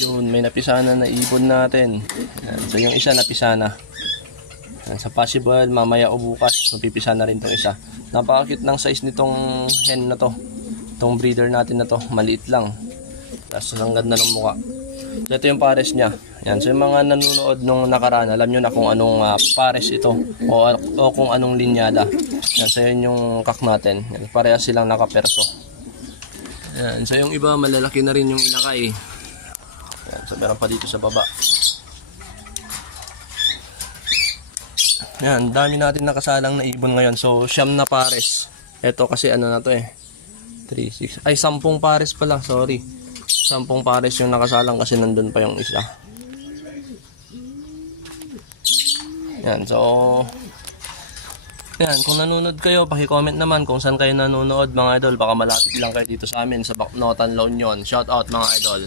Yun, may napisana na ibon natin. Yan. So yung isa napisa na. Yan. Sa possible, mamaya o bukas, mapipisa na rin tong isa. Napakakit ng size nitong hen na to. Itong breeder natin na to, maliit lang. Tapos ang ganda ng mukha. So ito yung pares niya. Yan. So yung mga nanonood nung nakaraan, alam nyo na kung anong pares ito. O kung anong linyada. Yan. So yun yung kak natin. Yan. Parehas silang nakaperso. Yan. So yung iba, malalaki na rin yung inakay. Yan, so meron pa dito sa baba. Yan, dami natin nakasalang na ibon ngayon. So, siyam na pares. Ito kasi ano na to 3, 6. Ay, 10 pares pala, sorry. 10 pares yung nakasalang kasi nandun pa yung isa. Yan, so yan, kung nanonood kayo, paki-comment naman kung saan kayo nanonood mga idol. Baka malapit lang kayo dito sa amin sa Bacnotan, La Union. Shout out mga idol.